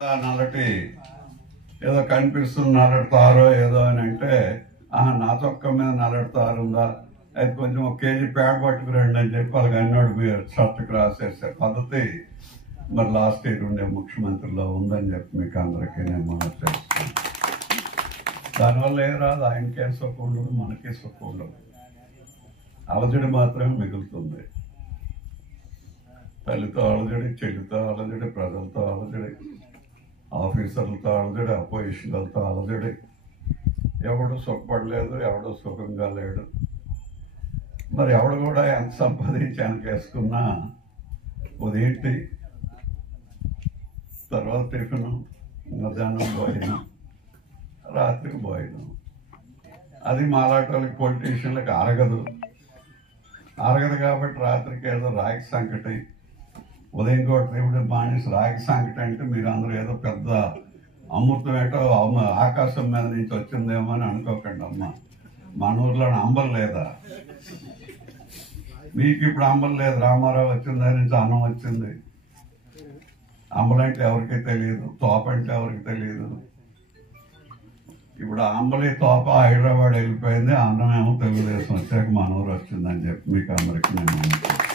నల్లటి ఏదో కనిపిస్తుంది నల్లడతారో ఏదో అని అంటే నా చొక్క మీద నల్లడతారు ఉందా అయితే కొంచెం ఒక కేజీ పేడ పట్టుకురండి అని చెప్పి వాళ్ళకి అన్నోడు షర్ట్కి రాసేసే పద్ధతి మరి లాస్ట్ ఇయర్ ఉండే ముఖ్యమంత్రిలో ఉందని చెప్పి మీకు అందరికీ నేను మనం చేస్తాను. దానివల్ల ఏం రాదు, ఆయనకే సుఖం ఉండదు, మనకే సుఖం ఉండదు, అలజడి మాత్రమే మిగులుతుంది. తల్లితో అలజడి, చెల్లితో అలజడి, ప్రజలతో అలజడి, ఆఫీసర్లతో అలజడి, అపోజిషన్లతో అలజడి. ఎవడు సుఖపడలేదు, ఎవడు సుఖంగా లేడు. మరి ఎవడు కూడా ఎంత సంపాదించి వెనకేసుకున్నా ఉదయం తర్వాత టిఫిన్, మధ్యాహ్నం భోజనం, రాత్రికి భోజనం. అది మాలాంటి వాళ్ళకి పొలిటీషియన్లకు అరగదు కాబట్టి రాత్రికి ఏదో రాగి సంకటి, ఉదయం కూడా దేవుడు మానేసి రాగి సంకటి అంటే మీరు అందరూ ఏదో పెద్ద అమృతం ఏటో ఆకాశం మీద నుంచి వచ్చిందేమో అని అనుకోకండి. అమ్మ, మన ఊర్లో అంబలు లేదా? మీకు ఇప్పుడు అంబలు లేదు, రామారావు వచ్చిన దాని నుంచి అన్నం వచ్చింది. అంబలంటే ఎవరికి తెలియదు, తోప అంటే ఎవరికి తెలియదు. ఇప్పుడు అంబలి తోప హైదరాబాద్ వెళ్ళిపోయింది, అన్నం ఏమో తెలుగుదేశం వచ్చాక మన ఊరు వచ్చిందని చెప్పి మీకు అందరికీ నేను